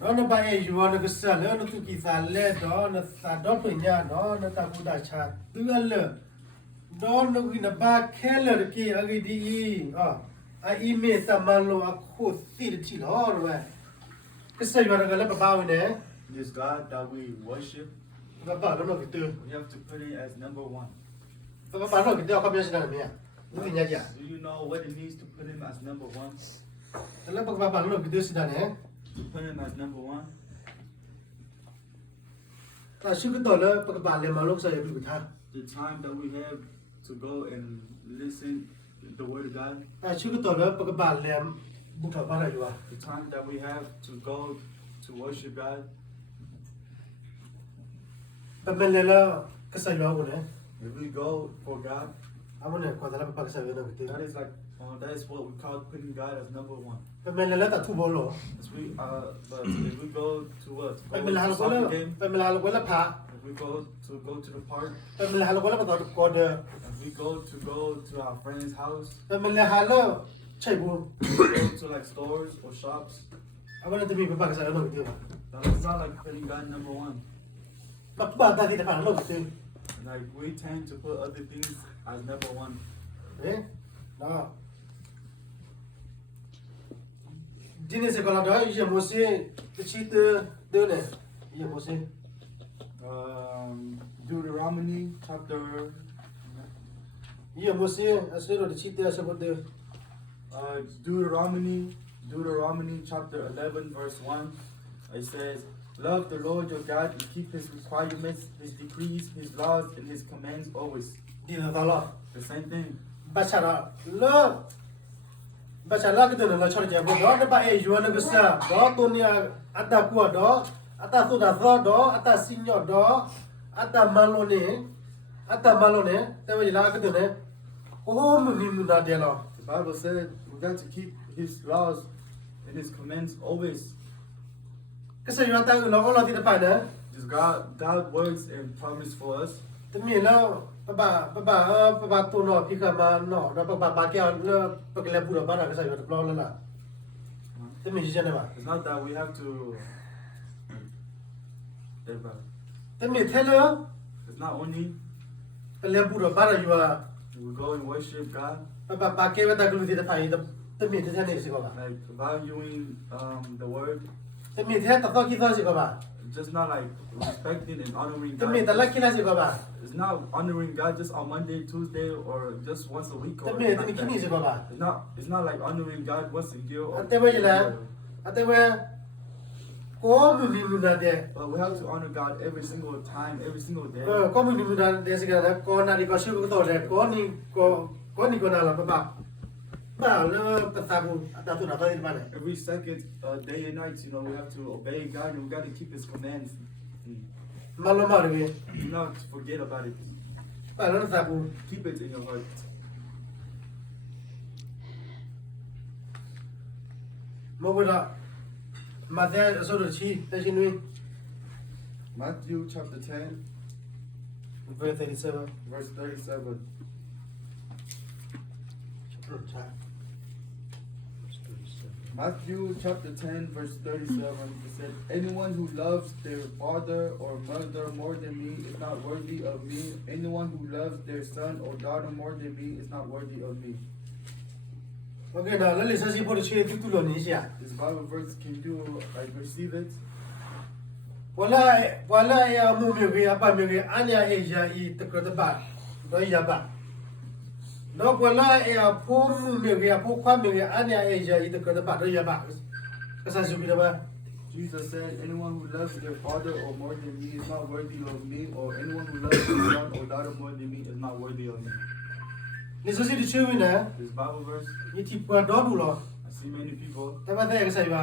nó bay you want to sell nó tu kỳ sản lệ đó nó sản đó tuổi nhà nó ta cũng đã chặt tưa lợ nó khi nó ba khe lợ kia ở cái đi email ta mang lo khô xịt chỉ lo rồi cái sao you want to làm bao nhiêu This God that we worship, và bảo nó cái từ we have to put it as number one. và bảo nó cái từ có biết gì đâu nhỉ nó thì nhà gì Do you know what it means to put him as number one?แล้วปกติบ้านเราคิดดูสินะเนี่ย To put him as number one. แต่ชื่อก็ตัวแล้วปกติบ้านเรามาลูกใส่ไปกุฏา The time that we have to go and listen to the word of God. แต่ชื่อก็ตัวแล้วปกติบ้านเราบุกถอดบ้านอะไรอยู่อ่ะ The time that we have to go to worship God. เป็นเรื่องแล้วก็ใส่เราคนเนี่ย If we go for God, เอามันเนี่ยก่อนจะรับไปก็ใส่เราคิด that is like that is what we call putting God as number one. เป็นเรื่องแล้วแต่ทุบบอลหรอ But if we go to what? เป็นเรื่องเราก็แล้วเป็นเรื่องเราก็แล้วพา If we go to the park. เป็นเรื่องเราก็แล้วไปต่อก่อนเด้อ If we go to our friend's house. เป็นเรื่องเราใช่บุ Go to like stores or shops. เอามันจะมีไปบ้านก็ใส่เราคิดว่า That's not like putting God number one. บ้านตาที่จะผ่านเราคิด Like we tend to put other things as number one. เอ๊ะนะ今天是讲到这，一模些，这期的呢，一模些， Deuteronomy chapter 一模些，所以说的期的什么的， Deuteronomy chapter 11 verse 1. It says, "Love the Lord your God and keep His requirements, His decrees, His laws, and His commands always." 地道到了， The same thing. 把下了，把下了个的了，瞧得见不？那把哎有那个啥，到多年阿达过到，阿达做的早到，阿达新鸟到，阿达马路呢，但为哪个的呢？哦，没那点了。 The Bible said we got to keep His laws and His commands always. 可是原当老老的办呢？ Just God works and promise for us. แต่มีแล้วป้าตัวหนอพี่ก็มาหนอแล้วป้าแก้วแล้วป้าก็เลยพูดว่าบ้านเราก็ใส่แบบปลอมแล้วล่ะแต่มีที่ไหนบ้าง It's not that we have to. แต่มีเท่าแล้ว It's not only ก็เลยพูดว่าบ้านเราอยู่ว่า we go and worship God, ป้าแก้วตากลุที่จะไปแต่มีเท่านี้สิก็บ้า like valuing the word, แต่มีเท่าตัดต่อกี่ต่อสิก็บ้า just not like respecting and honoring แต่มีแต่ God. ละกี่ละสิก็บ้า It's not honoring God just on Monday, Tuesday, or just once a week. แต่ Or มี like แต่มี that. กี่นี่สิก็บ้า It's not like honoring God once a year. แต่ว่าอย่างไรแต่ว่าก็มีนะเด็ก But we have to honor God every single time, every single day. ก็มีนะเด็กสิกันนะก็นาฬิกาชื่อก็ต่อเลยก็นี่ก็น่ารักป้าแล้วภาษาบุตรตัวนั้นตัวนี้มาเลย Every second, day and night, we have to obey God and we got to keep His commands. มาลงมาเลย Do not forget about it. ป้าแล้วภาษาบุ Keep it in your heart. มาเวลามาแต่สุดที่แต่ชินุย Matthew chapter 10, เวลาที่เสร็จ verse 37. Matthew chapter 10, verse 37. It said, "Anyone who loves their father or mother more than me is not worthy of me. Anyone who loves their son or daughter more than me is not worthy of me." โอเคนะแล้วลิซ่าสิพูดชื่อที่ตุลนี่ใช่ This Bible verse, can you like receive it? วลาอย่ามูมิวอัปมิวอันยาเอจาอีตะกระบาดอยยาบาดอกวลาอย่าพูมูมิวพูความมิวอันยาเอจาอีตะกระบาดอยยาบาก็สันสุบิดาบา Jesus said, "Anyone who loves their father or more than me is not worthy of me, or anyone who loves their son or daughter more than me is not worthy of me." ลิซ่าสิที่ชื่อวินะ This Bible verse, ยี่ที่ปวดดอดูหรอ I see many people, แต่ว่าแต่เอกสารว่า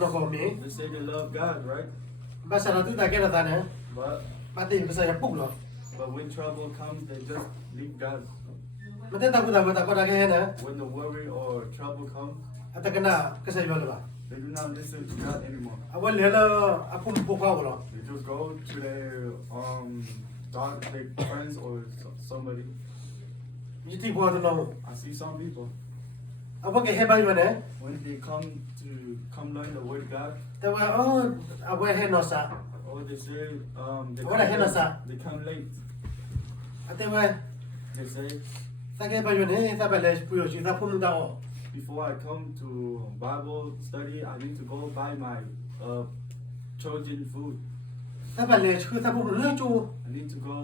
เราก็มี they say they love God, right? ภาษาเราตุ้ตาแก่ละตาเนี่ย But ปฏิภาษาปุ๊บหรอ when trouble comes, they just leave God. มันแต่ตากูตาก็ได้แค่นะ When the worry or trouble comes, แต่กันน่ะก็ใส่ยอเลยป่ะ they do not listen to God anymore. เอาวันเหลือแล้วอาปุ่มพวกเขาหรอ They just go to their their friends or somebody. ยี่ที่ปวดตัวเรา I see some people, เอาพวกแกให้ไปมาเนี่ย when they come to to come learn the word of God. แต่ว่าเอาไว้ให้นอสะ Or they say What a hell is that? they come late. แต่ว่า They say ถ้าแกไปอยู่นี่ถ้าไปเลยปุยอยู่ถ้าพุ่มดาว before I come to Bible study, I need to go buy my children food. ถ้าไปเลยคือถ้าพุ่มเลือกจู I need to go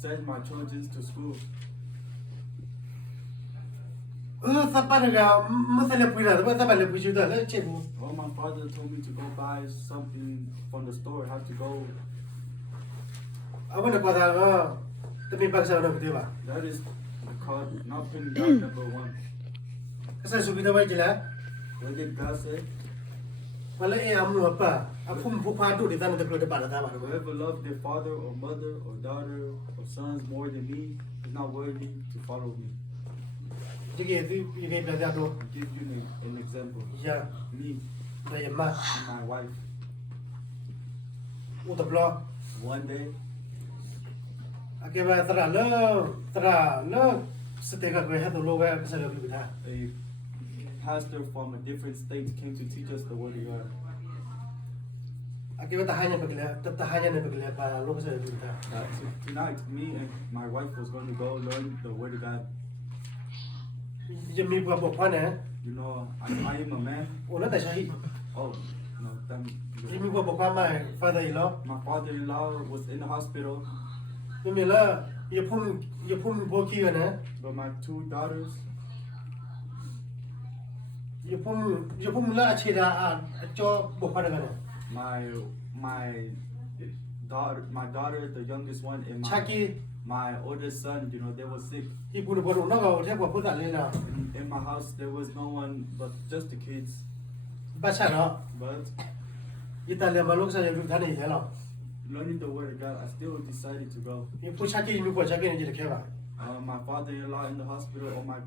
send my children to school. ถ้าไปเลยก็ไม่ใช่เลยปุยแล้วแต่ว่าถ้าไปเลยปุยอยู่แต่เลยเจ็บ Well, my father told me to go buy something from the store. I have to go. เอาไว้ในกว่าจะมีปักเสาหนึ่งดีป่ะ That is called not putting God number one. ก็ใส่สุกิตไว้จีแล้ว What did God say? วันละอามัวป่ะพุ่มผู้พาดูดิท่านจะเกิดได้ป่ะล่ะท่าน Whoever loves their father or mother or daughter or sons more than me is not worthy to follow me. จะเกี่ยวที่ยังไงเป็นยาตัว I'll give you an example. ยา Me ในยามะ and my wife. อุตบลอ One day, อาเก็บไว้ตราเลิกสเต็กก็ไปให้ตัวโลกไว้ก็ใส่เลยพิธา a pastor from a different state came to teach us the word of God. อาเก็บไว้ตาให้เนี่ยไปกันแล้วตาให้เนี่ยไปกันแล้วป่ะโลกก็ใส่เลยพิธา So tonight, me and my wife was going to go learn the word of God. จะมีบทพ่อเนี่ย You know, I am a man. โอ้แล้วแต่ใช่ Oh, no, จะมีบทความใหม่ฟาดอีกแล้ว my father-in-law was in the hospital, ไม่มีแล้วอย่าพุ่มโบกี้กันนะ but my two daughters, อย่าพุ่มแล้วอาชีพจอบทพ่อกันนะ my daughter, the youngest one, and ชากี my oldest son, you know, they were sick. ที่บุญบรุษนั่งเอาแทบกว่าผู้ตัดเลยนะ In my house, there was no one but just the kids. บ้าใช่เนาะ But ยี่ตาเรียนมาลูกชายอยู่ท่านนี่ใช่หรอ learning the word of God, I still decided to go. มีผู้ชากีมีผู้ชากีนี่จะแค่ว่า My father-in-law in the hospital, or my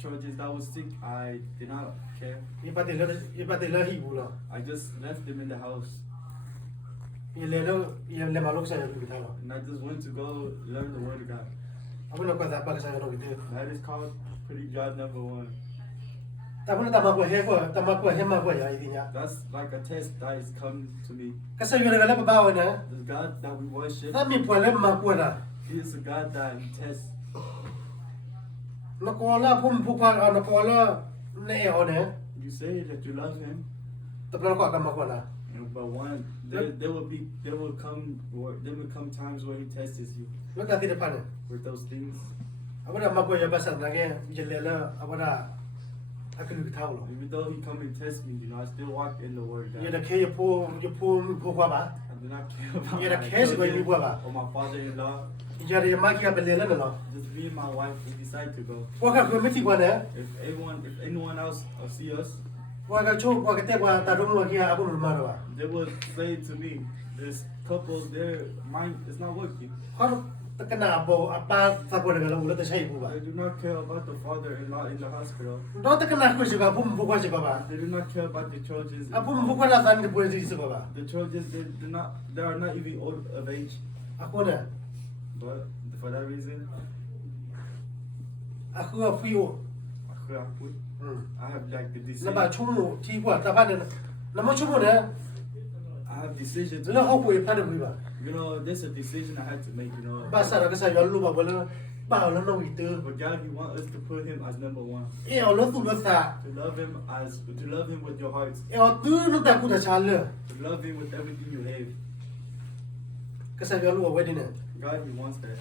children that was sick, I did not care. ยี่ปฏิเลหิบุหรอ I just left them in the house, ยี่เรียนมาลูกชายอยู่ท่านหรอ and I just went to go learn the word of God. เอาเป็นเราก็จะปักใส่เราอีกที That is called putting God number one. แต่พวกเราตามากว่าเฮ้กว่าตามากว่าเฮ้มากว่าอย่างนี้เนี่ย That's like a test that is come to me. ก็ใส่อยู่ในกันแล้วเบาๆนะ The God that we worship, ถ้ามีผลแล้วมากว่านะ He is a God that He tests. นักว่าพุ่มผู้พันเอานักว่าในเอวเนี่ย You say that you love Him, แต่เราก็กำมากว่านะ but there will come times where He tests you แล้วการที่จะพันเนี่ย with those things. เอาว่ามาว่าอย่าภาษาหนังเงี้ยจะเรียนแล้วเอาว่าอาคือเท่าหรอ Even though He come and test me, you know, I still walk in the Word of อย่า God. ได้แค่ผู้ความบ้า I do not care about You're the my case where you children were. or my father-in-law. อย่าได้มาแค่เป็นเรียนแล้วเนาะ Just me and my wife, we decide to go. ว่าก็คือไม่ที่ว่าเนี่ย If anyone else see us, ว่าก็ช่วงว่าก็เตะว่าตารุ่งว่าแค่อาบุญมาหรอ they will say to me, "This couple, their mind is not working. เพราะตะกันนาโบอาป้าสะกดกันแล้วแล้วจะใช่ผู้บ้า They do not care about the father-in-law in the hospital. เราตะกันนาคุยสิบ้าพุ่มผู้ว่าสิบ้า They do not care about the children. อาพุ่มผู้ว่าละสันกับผู้ที่สิบ้า The children, they are not even old of age. อาคนเนี่ย But for that reason, อาคือฟิว I have like the แล้วมา decision. ชุ่มที่ว่าตาบ้านเนี่ยแล้วมาชุ่มเนี่ย I have decision แล้ว to เขาคุยพันธุ์คุยบ้า You know, there's a decision I had to make, you know. บ้าสารก็ใส่ย้อนรูปแบบว่าแล้วบ้าแล้วน้องอีตือ But God, He wants us to put Him as number one. เอาแล้วสุดแล้วสา To love Him with your hearts. เอาตื้อน้องตากูจะชันเลย To love Him with everything you have. ก็ใส่ย้อนรูปไว้ดิเนี่ย God, He wants that.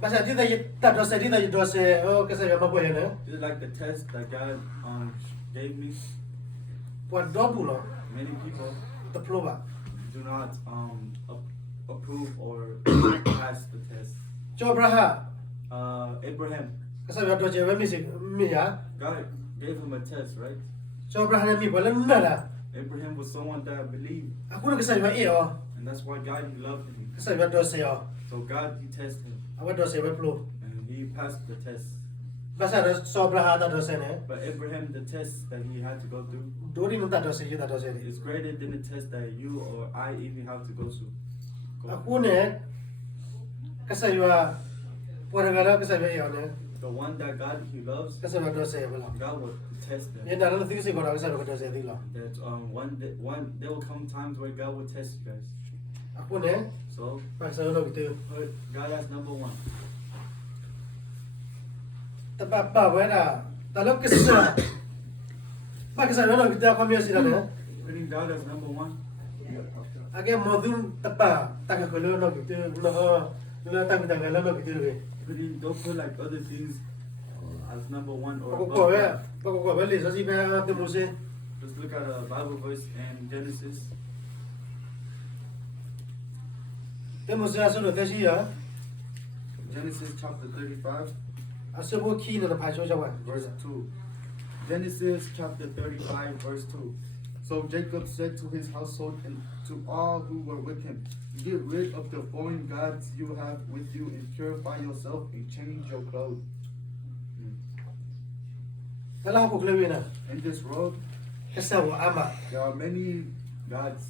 ภาษาที่ตัดดอเซที่ตัดดอเซก็ใส่ย้อนมาบ่อยนะ This is like the test that God gave me. ปวดดอบุหรอ Many people ตะพลบอ่ะ do not approve or pass the test. จอบระฮะ Abraham, ก็ใส่ย้อนดอเจไว้มีอ่ะ God gave him a test, right? จอบระฮะเนี่ยมีบ่แล้วนั่นแหละ Abraham was someone that believed, อ่ะคุณก็ใส่ไว้อ๋อ and that's why God He loved him. ก็ใส่ย้อนดอเซอ๋อ So God He tested him, เอาไว้ดอเซไว้พลบ and he passed the test. ภาษาจอบระฮะตัดดอเซเนี่ย But Abraham, the test that he had to go through ดูดิน้องตัดดอเซอยู่ตัดดอเซดิ is greater than the test that you or I even have to go through. อ่ะคุณเนี่ยก็ใส่ว่าปวดกันแล้วก็ใส่ไว้อ๋อเนี่ย But the one that God He loves, ကစားတော့ဆယ်ဘလား God will test them. ညနာတော့သိစိတ်ကတော့ကစားတော့ဆယ်သေးလား That one there will come times where God will test you guys. အခုနဲ့ So ပါစားတော့တူ put God as number one. တပတ်ပါဝဲတာတလောက်ကစားပါကစားတော့ကတာခမရစီတယ် Putting God as number one. Ake modun tapa taka kolo no gitu no tapi tanga no gitu ke. Don't put like other things as number one or Ko above ya, God. ko beli so si be te mose. Just look at a Bible verse in Genesis. Te mose aso no te si ya. Genesis chapter 35, Aso bo ki no pa so jawa. verse 2. Genesis chapter 35, verse 2. So Jacob said to his household and to all who were with him, get rid of the foreign gods you have with you and purify yourself and change your clothes. Tala ko klewe na. In this world, Kasa wa ama. there are many gods,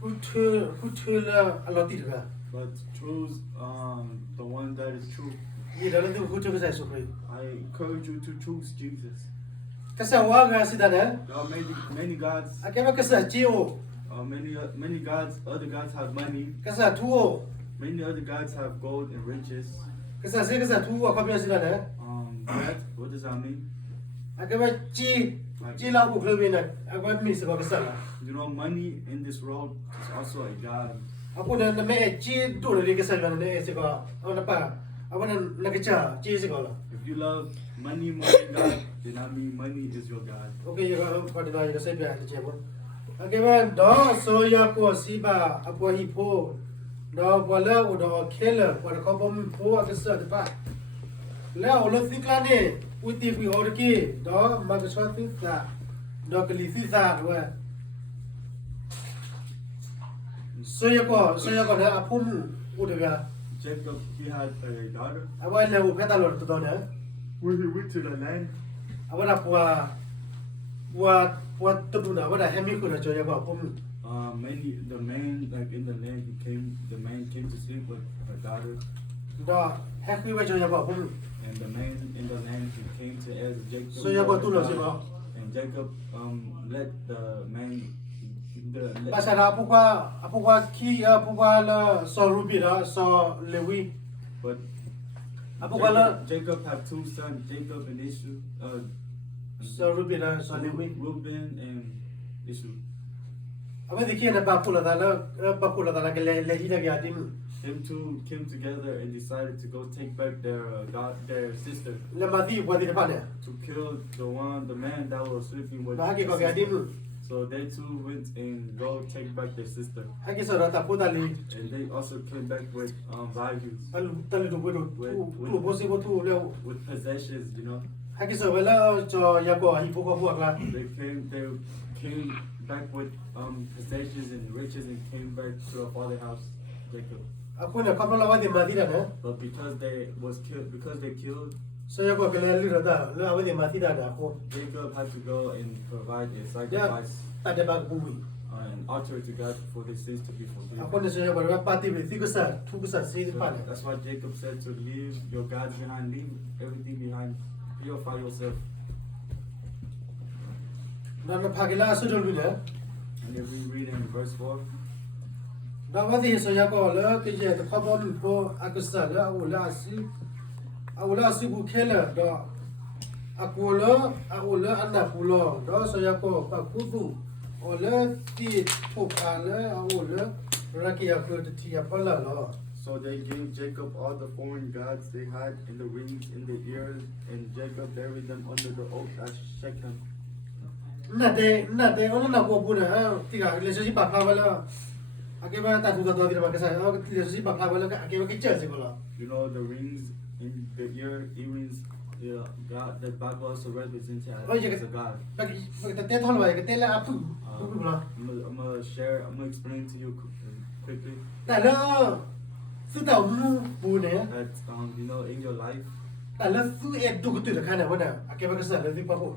Hu la aloti ka. but choose the one that is true. Ni dala tu hu ka sai so kai. I encourage you to choose Jesus. Kasa wa ga si da na. There are many gods. Ake ba kasa ji o. Many gods. Other gods have money. Kasa tu o. Many other gods have gold and riches. Kasa se kasa tu wa ka bi si da na. What does that mean? Ake ba ji la ko klewe na. Ake ba mi se ba kasa la. You know, money in this world is also a god. Ako na me ji do le ka sa na ne se ko. Ona pa. Ako na ka cha ji se ko la. If you love money more than God, then I mean money is your god. Okay, you got for the you say be at the table. Okay, man, do so ya ko si ba apo hi po. Do wala o do killer what ko bom po at sa de pa. La o lo sikla ne uti fi or ki do ma ko so ti sa. Do ke li si sa do. So ya ko na apo mu o de ga. Jacob, he had a daughter. Awa le o peta lo to do na. When he went to the land, Awa wa to do na wa hemi ko na jo ya ko apo mu. the man like in the land, the man came to sleep with her daughter, Do happy wa jo ya ko apo mu. and the man in the land he came to ask Jacob. So ya ko tu lo si ba. And Jacob let the man Pasal apa la so rubi la so lewi. but Apa la Jacob had two sons, Jacob and Esau, so rubi la so lewi. Reuben and Esau. Apa dikira na papula la ke le hi la ya dim. Them two came together and decided to go take back their sister, Le mati wa di pa ne. to kill the man that was sleeping with Ba ha ke ko the ga dim. sister. So they two went and go take back their sister, Ha ke so ra ta puta li. and they also came back with values, Tal do bodo. Tu bo si bo tu le. with possessions, you know. Ha ke so wala cho ya ko hi po ko la. They came back with possessions and riches and came back to their father's house, Jacob. Aku na kapala wa di mati na. But because they killed, So ya ko ke le li ra da. Le wa di mati da ko. Jacob had to go and provide a sacrifice, Ta de ba bu. an altar to God for their sins to be forgiven. Ako na so ya ba pati bi ti ko sa tu ko sa si pa ne. That's why Jacob said to leave your gods behind, leave everything behind, purify yourself. Na phagila so dol bi ne. And if we read in verse 4, Da wa di so ya ko le ke je ta kho bom ko akusa le au la si bu khela do akulo anna pulo do so ya ko pa ku tu o le ti tu pa le au le ra ki ya ko ti ya pa la lo. so they gave Jacob all the foreign gods they had in the rings in the ears, and Jacob buried them under the oak at Shechem. Na de ona na ko bu na ti ga le so si pa pha ba la. Ake ba ta tu da do di ba ka sa le so si pa pha ba la ake ba ki che se ko la. You know, the rings in the earrings, God, the Bible also represents Oh, as you a God. Ba te thol ba ke te la apu. Bu la. I'm gonna explain to you quickly Ta la su da mu bu ne. that you know, in your life, Ta la su e du ku tu da kana wa na ake ba ka sa le di pa ko.